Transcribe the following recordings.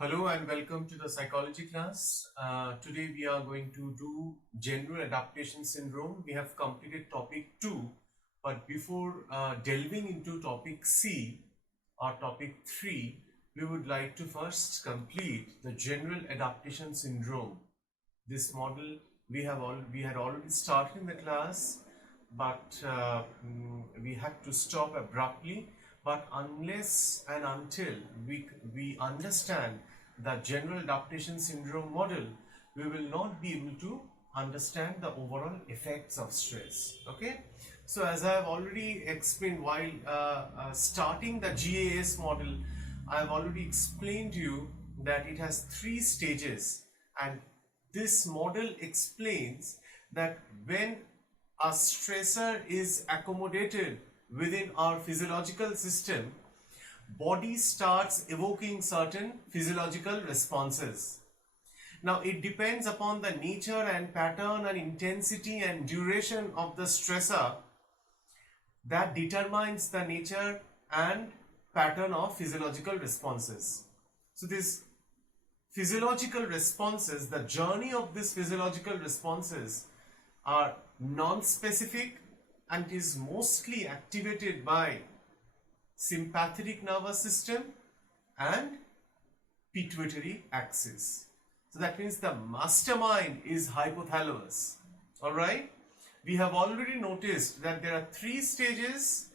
Hello and welcome to the psychology class. Today we are going to do general adaptation syndrome. We have completed topic 2, but before delving into topic C or topic 3, we would like to first complete the general adaptation syndrome. This model we had already started in the class, but we had to stop abruptly. But unless and until we understand the general adaptation syndrome model, we will not be able to understand the overall effects of stress. Okay, so as I have already explained while starting the GAS model, I have already explained to you that it has 3 stages, and this model explains that when a stressor is accommodated within our physiological system, body starts evoking certain physiological responses. Now it depends upon the nature and pattern and intensity and duration of the stressor that determines the nature and pattern of physiological responses. So these physiological responses, the journey of these physiological responses are non-specific and is mostly activated by sympathetic nervous system and pituitary axis. So that means the mastermind is hypothalamus. Alright, we have already noticed that there are 3 stages.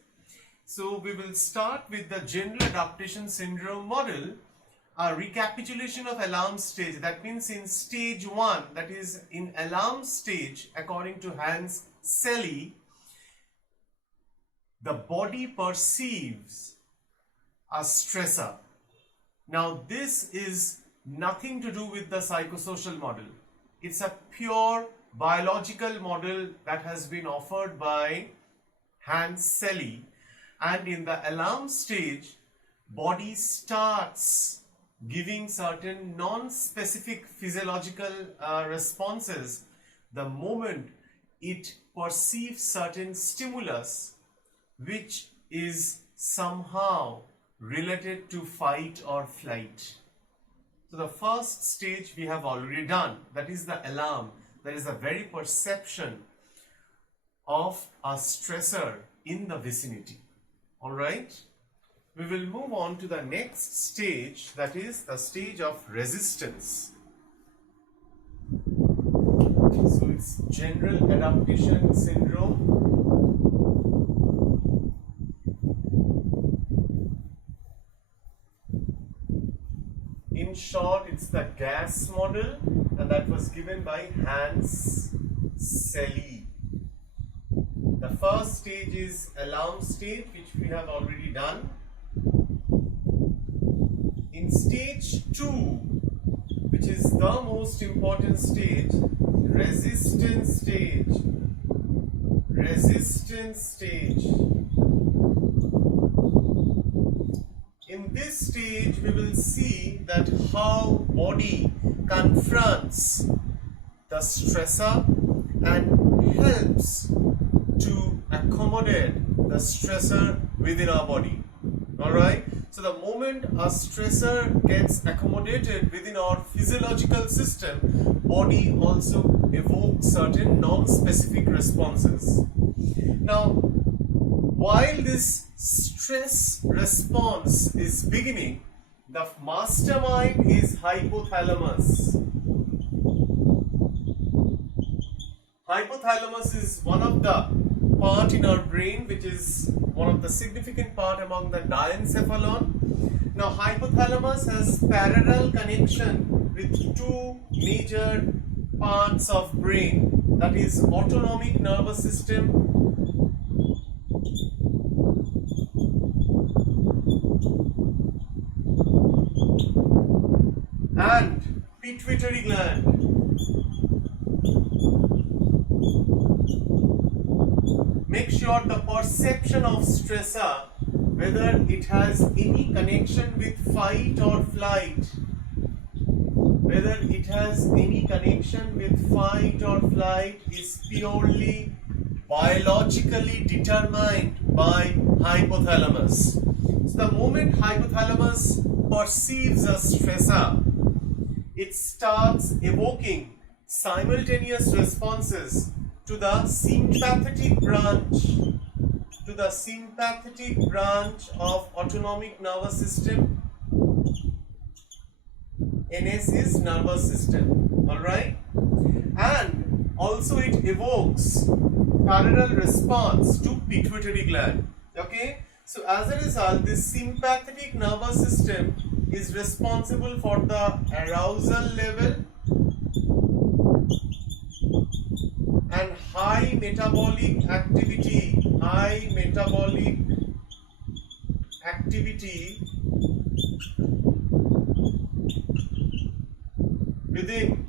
So we will start with the general adaptation syndrome model. A recapitulation of alarm stage, that means in stage 1, that is in alarm stage, according to Hans Selye, the body perceives a stressor. Now this is nothing to do with the psychosocial model. It's a pure biological model that has been offered by Hans Selye, and in the alarm stage, body starts giving certain non-specific physiological responses the moment it perceives certain stimulus which is somehow related to fight or flight. So the first stage we have already done, that is the alarm. That is the very perception of a stressor in the vicinity. Alright, we will move on to the next stage, that is the stage of resistance. So it's general adaptation syndrome. In short, it's the GAS model, and that was given by Hans Selye. The first stage is alarm stage, which we have already done. In stage 2, which is the most important stage, resistance stage. In this stage, we will see that how body confronts the stressor and helps to accommodate the stressor within our body. Alright, so the moment a stressor gets accommodated within our physiological system, body also evokes certain non-specific responses. Now, while this stress response is beginning, the mastermind is hypothalamus. Hypothalamus is one of the part in our brain which is one of the significant part among the diencephalon. Now hypothalamus has parallel connection with 2 major parts of brain, that is autonomic nervous system and pituitary gland. Make sure the perception of stressor, whether it has any connection with fight or flight, is purely biologically determined by hypothalamus. So the moment hypothalamus perceives a stressor, it starts evoking simultaneous responses to the sympathetic branch of autonomic nervous system. NS is nervous system, alright? And also it evokes parallel response to pituitary gland. Okay? So as a result, this sympathetic nervous system is responsible for the arousal level and high metabolic activity within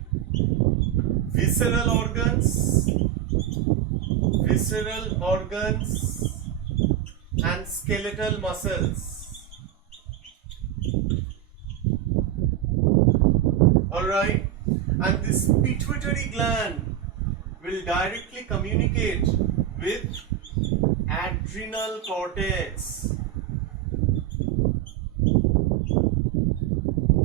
visceral organs and skeletal muscles. Alright, and this pituitary gland will directly communicate with adrenal cortex.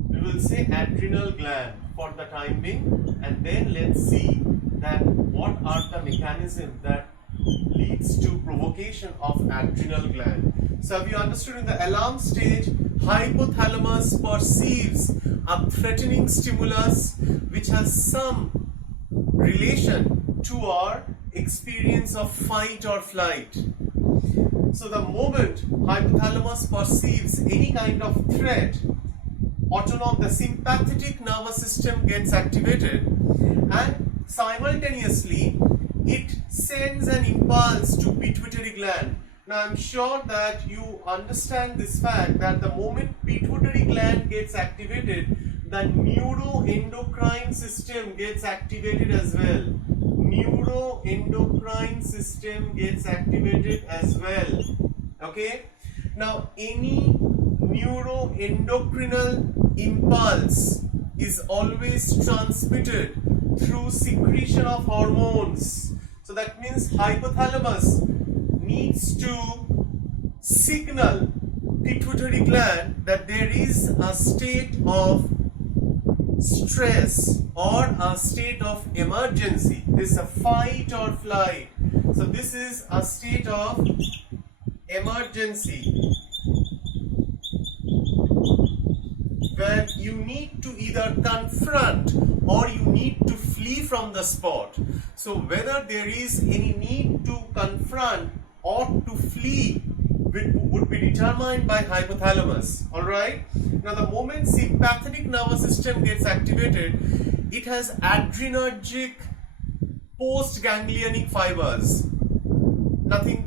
We will say adrenal gland for the time being, and then let's see that what are the mechanisms that leads to provocation of adrenal gland. So have you understood? In the alarm stage, hypothalamus perceives a threatening stimulus which has some relation to our experience of fight or flight. So the moment hypothalamus perceives any kind of threat, the sympathetic nervous system gets activated, and simultaneously it sends an impulse to pituitary gland. Now I'm sure that you understand this fact that the moment pituitary gland gets activated, the neuroendocrine system gets activated as well. Neuroendocrine system gets activated as well. Okay? Now any neuroendocrinal impulse is always transmitted through secretion of hormones. So that means hypothalamus needs to signal pituitary gland that there is a state of stress or a state of emergency. This is a fight or flight. So this is a state of emergency where you need to either confront or you need to flee from the spot. So whether there is any need to confront or to flee would be determined by hypothalamus. Alright? Now the moment sympathetic nervous system gets activated, it has adrenergic postganglionic fibers. Nothing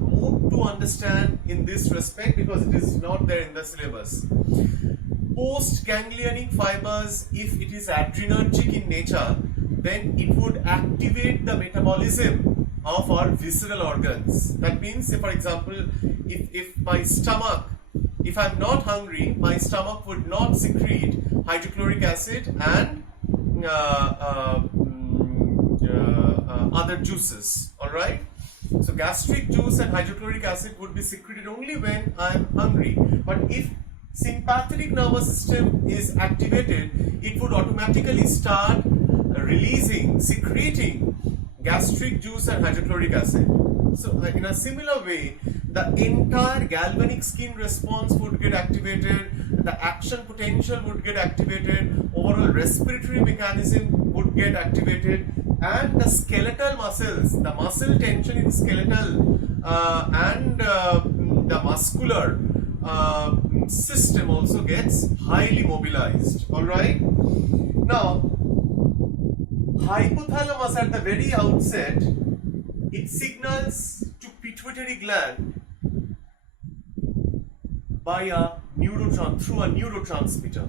more to understand in this respect because it is not there in the syllabus. Postganglionic fibers, if it is adrenergic in nature, then it would activate the metabolism of our visceral organs. That means, say for example, if my stomach, if I'm not hungry, my stomach would not secrete hydrochloric acid and other juices. Alright? So gastric juice and hydrochloric acid would be secreted only when I'm hungry. But if sympathetic nervous system is activated, it would automatically start secreting gastric juice and hydrochloric acid. So in a similar way, the entire galvanic skin response would get activated, the action potential would get activated, overall respiratory mechanism would get activated, and the skeletal muscles, the muscle tension in skeletal and the muscular system also gets highly mobilized. Alright? Now, hypothalamus at the very outset, it signals to pituitary gland by through a neurotransmitter,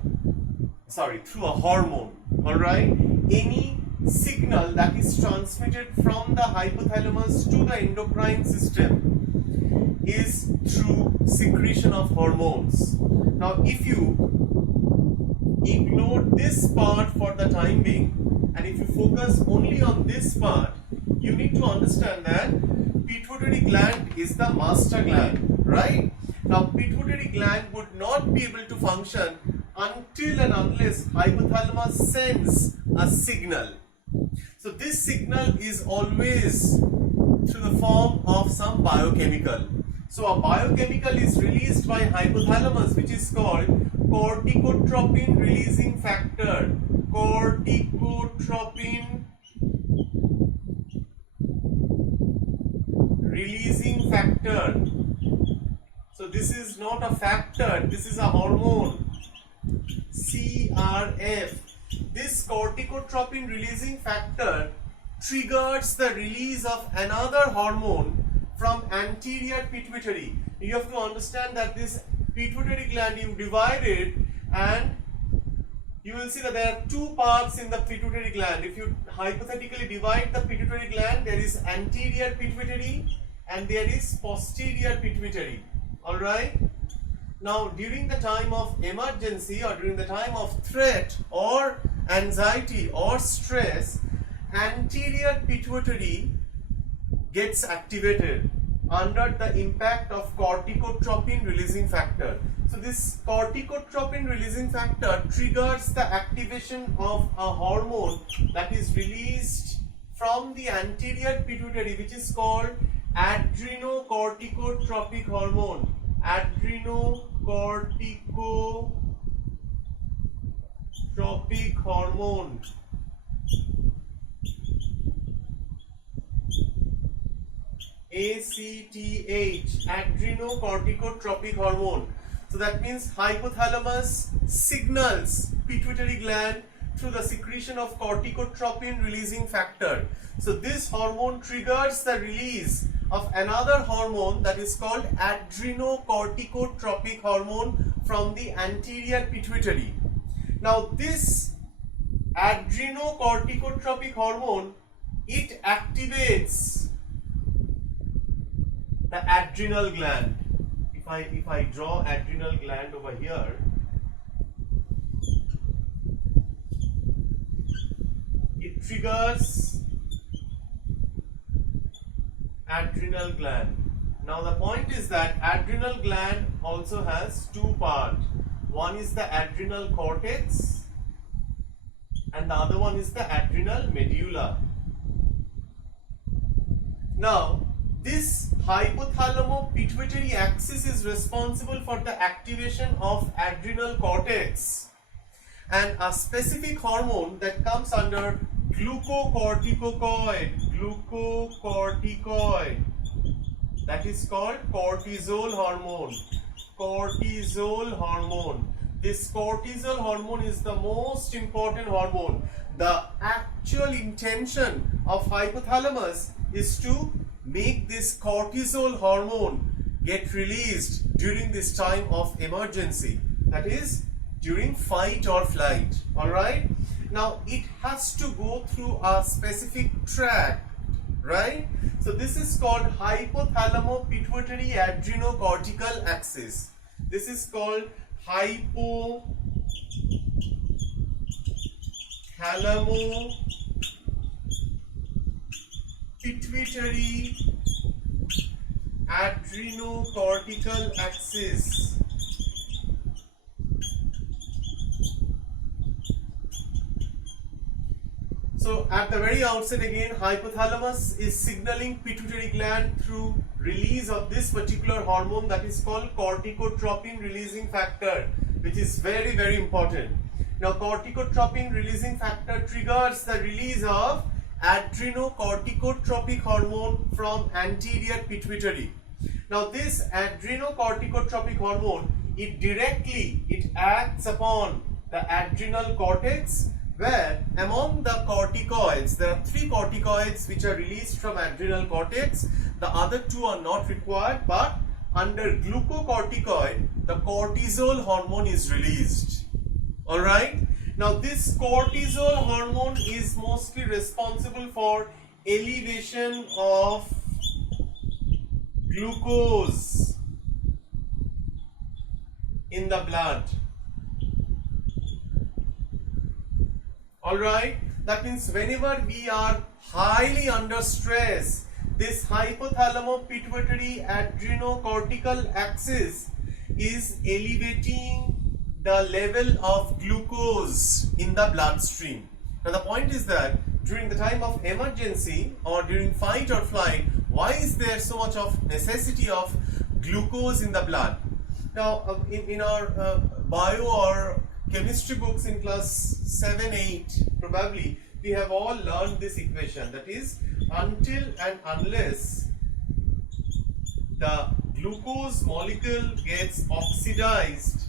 through a hormone. Alright? Any signal that is transmitted from the hypothalamus to the endocrine system is through secretion of hormones. Now if you ignore this part for the time being and if you focus only on this part, you need to understand that pituitary gland is the master gland, right? Now, pituitary gland would not be able to function until and unless hypothalamus sends a signal. So this signal is always through the form of some biochemical. So a biochemical is released by hypothalamus, which is called corticotropin releasing factor. Corticotropin releasing factor. So this is not a factor, this is a hormone. CRF. This corticotropin releasing factor triggers the release of another hormone from anterior pituitary. You have to understand that this pituitary gland, you divide it and you will see that there are two parts in the pituitary gland. If you hypothetically divide the pituitary gland, there is anterior pituitary and there is posterior pituitary. Alright? Now, during the time of emergency or during the time of threat or anxiety or stress, anterior pituitary gets activated under the impact of corticotropin releasing factor. So this corticotropin releasing factor triggers the activation of a hormone that is released from the anterior pituitary, which is called adrenocorticotropic hormone. Adrenocorticotropic hormone. ACTH, adrenocorticotropic hormone. So that means hypothalamus signals pituitary gland through the secretion of corticotropin releasing factor. So this hormone triggers the release of another hormone that is called adrenocorticotropic hormone from the anterior pituitary. Now this adrenocorticotropic hormone, it activates the adrenal gland. If I draw adrenal gland over here, it triggers adrenal gland. Now the point is that adrenal gland also has two parts. One is the adrenal cortex and the other one is the adrenal medulla. Now this hypothalamo-pituitary axis is responsible for the activation of adrenal cortex and a specific hormone that comes under glucocorticoid, that is called cortisol hormone. Cortisol hormone. This cortisol hormone is the most important hormone. The actual intention of hypothalamus is to make this cortisol hormone get released during this time of emergency, that is during fight or flight. Alright, now it has to go through a specific tract, right? So this is called hypothalamo-pituitary adrenocortical axis. This is called hypothalamo-pituitary adrenocortical axis. So at the very outset again, hypothalamus is signaling pituitary gland through release of this particular hormone that is called corticotropin releasing factor, which is very, very important. Now corticotropin releasing factor triggers the release of adrenocorticotropic hormone from anterior pituitary. Now this adrenocorticotropic hormone, it acts upon the adrenal cortex, where among the corticoids, there are 3 corticoids which are released from adrenal cortex. The other 2 are not required, but under glucocorticoid, the cortisol hormone is released. Alright, now this cortisol hormone is mostly responsible for elevation of glucose in the blood. Alright, that means whenever we are highly under stress, this hypothalamo-pituitary adrenocortical axis is elevating the level of glucose in the bloodstream. Now the point is that during the time of emergency or during fight or flight, why is there so much of necessity of glucose in the blood? Now in our bio or chemistry books in class 7, 8 probably, we have all learned this equation, that is, until and unless the glucose molecule gets oxidized,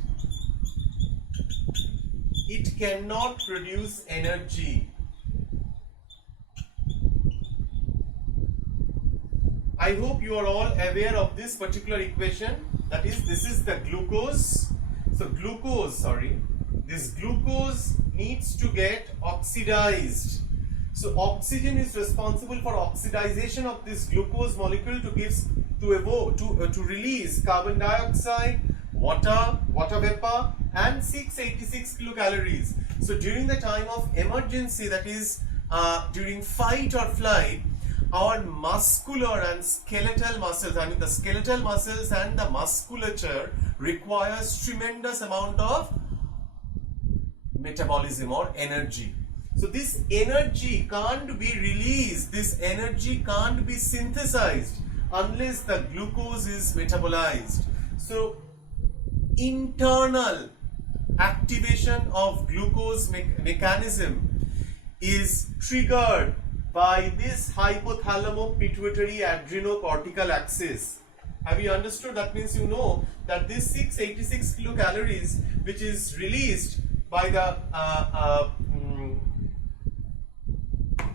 it cannot produce energy. I hope you are all aware of this particular equation, that is, this is the glucose. So this glucose needs to get oxidized. So oxygen is responsible for oxidization of this glucose molecule to release carbon dioxide, water vapor, and 686 kilocalories. So during the time of emergency, that is during fight or flight, our muscular and skeletal muscles, the skeletal muscles and the musculature requires tremendous amount of metabolism or energy. So this energy can't be released, this energy can't be synthesized unless the glucose is metabolized. So internal activation of glucose mechanism is triggered by this hypothalamo-pituitary adrenocortical axis. Have you understood? That means you know that this 686 kilocalories which is released by the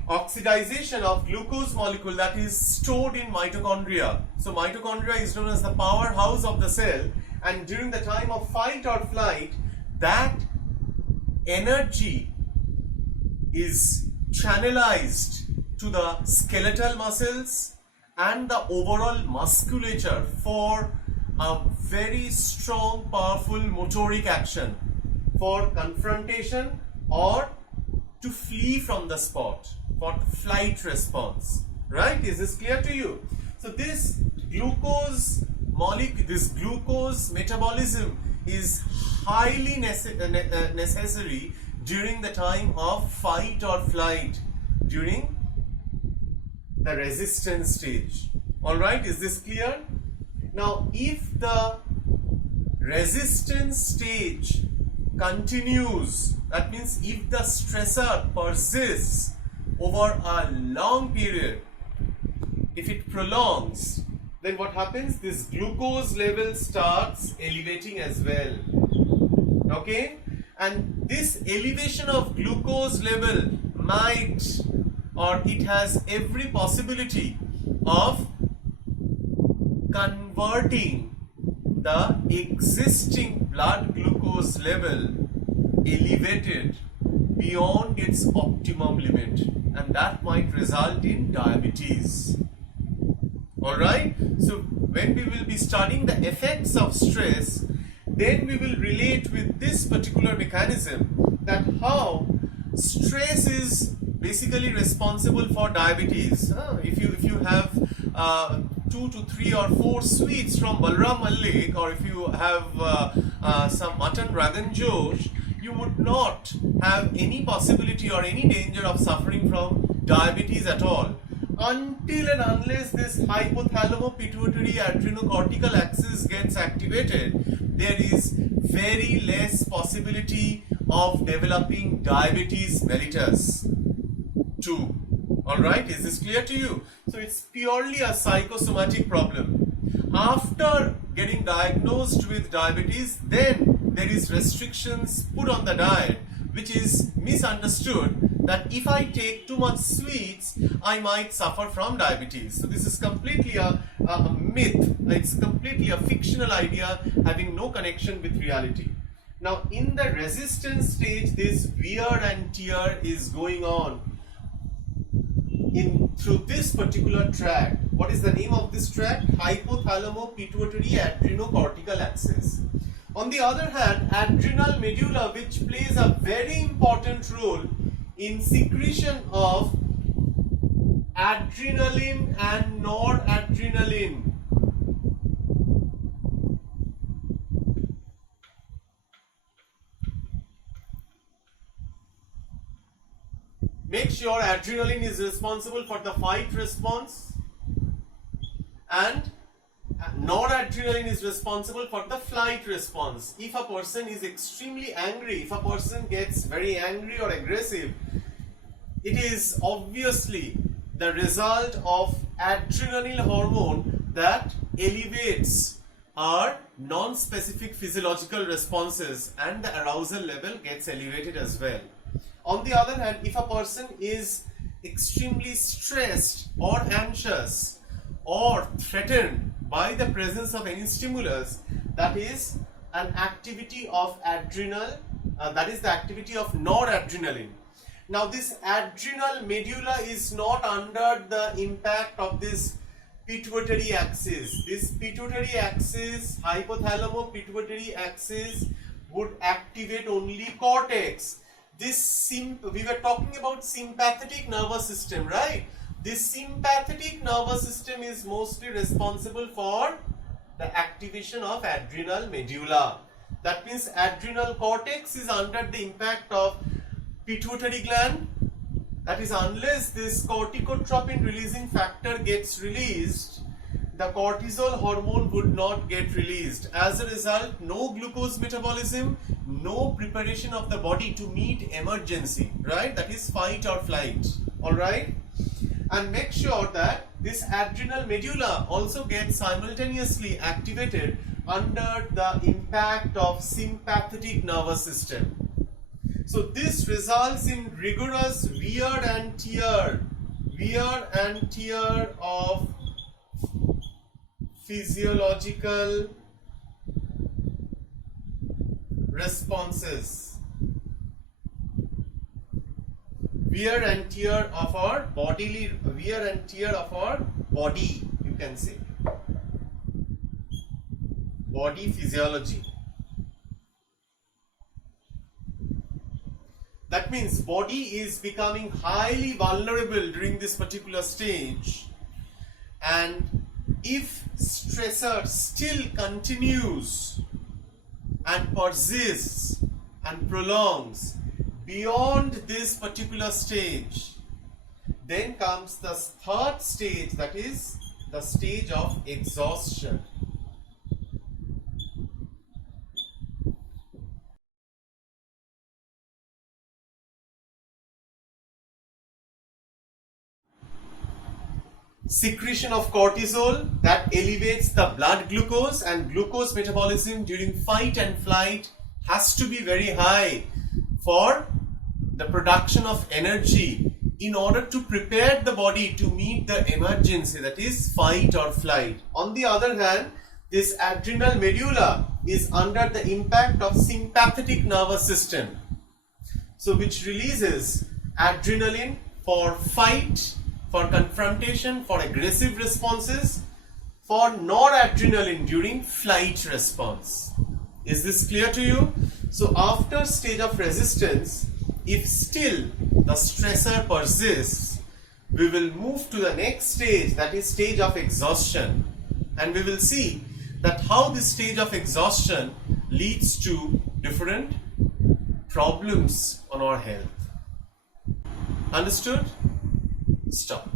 oxidization of glucose molecule, that is stored in mitochondria. So mitochondria is known as the powerhouse of the cell, and during the time of fight or flight, that energy is channelized to the skeletal muscles and the overall musculature for a very strong, powerful motoric action, for confrontation or to flee from the spot, for flight response. Right? Is this clear to you? So this glucose molecule, this glucose metabolism is highly necessary during the time of fight or flight, during the resistance stage. Alright, is this clear? Now, if the resistance stage continues, that means if the stressor persists over a long period, if it prolongs, then what happens? This glucose level starts elevating as well. Okay? And this elevation of glucose level might, or it has every possibility of converting the existing blood glucose level elevated beyond its optimum limit, and that might result in diabetes. Alright, so when we will be studying the effects of stress, then we will relate with this particular mechanism, that how stress is basically responsible for diabetes. If you have 2 to 3 or 4 sweets from Balram Malik, or if you have some mutton Ragan Josh, you would not have any possibility or any danger of suffering from diabetes at all, until and unless this hypothalamo-pituitary adrenocortical axis gets activated. There is very less possibility of developing diabetes mellitus too. Alright, is this clear to you? So it's purely a psychosomatic problem. After getting diagnosed with diabetes, then there is restrictions put on the diet, which is misunderstood, that if I take too much sweets, I might suffer from diabetes. So this is completely a myth. It's completely a fictional idea having no connection with reality. Now, in the resistance stage, this wear and tear is going on through this particular tract. What is the name of this tract? Hypothalamo-pituitary adrenocortical axis. On the other hand, adrenal medulla, which plays a very important role in secretion of adrenaline and noradrenaline. Make sure adrenaline is responsible for the fight response and noradrenaline is responsible for the flight response. If a person is extremely angry, if a person gets very angry or aggressive, it is obviously the result of adrenaline hormone that elevates our non-specific physiological responses, and the arousal level gets elevated as well. On the other hand, if a person is extremely stressed or anxious or threatened by the presence of any stimulus, that is an activity of adrenal, that is the activity of noradrenaline. Now this adrenal medulla is not under the impact of this pituitary axis. This pituitary axis, hypothalamo-pituitary axis, would activate only cortex. We were talking about sympathetic nervous system, right? This sympathetic nervous system is mostly responsible for the activation of adrenal medulla. That means adrenal cortex is under the impact of pituitary gland. That is, unless this corticotropin releasing factor gets released, the cortisol hormone would not get released. As a result, no glucose metabolism, no preparation of the body to meet emergency, right? That is fight or flight, all right? And make sure that this adrenal medulla also gets simultaneously activated under the impact of sympathetic nervous system. So this results in rigorous wear and tear of physiological responses, wear and tear of our bodily, wear and tear of our body, you can say, body physiology. That means body is becoming highly vulnerable during this particular stage, and if stressor still continues and persists and prolongs beyond this particular stage, then comes the third stage, that is the stage of exhaustion. Secretion of cortisol that elevates the blood glucose, and glucose metabolism during fight and flight has to be very high for the production of energy in order to prepare the body to meet the emergency, that is fight or flight. On the other hand, this adrenal medulla is under the impact of sympathetic nervous system, so which releases adrenaline for fight, for confrontation, for aggressive responses, for noradrenaline during flight response. Is this clear to you? So after stage of resistance, if still the stressor persists, we will move to the next stage, that is stage of exhaustion, and we will see that how this stage of exhaustion leads to different problems on our health. Understood? Stop.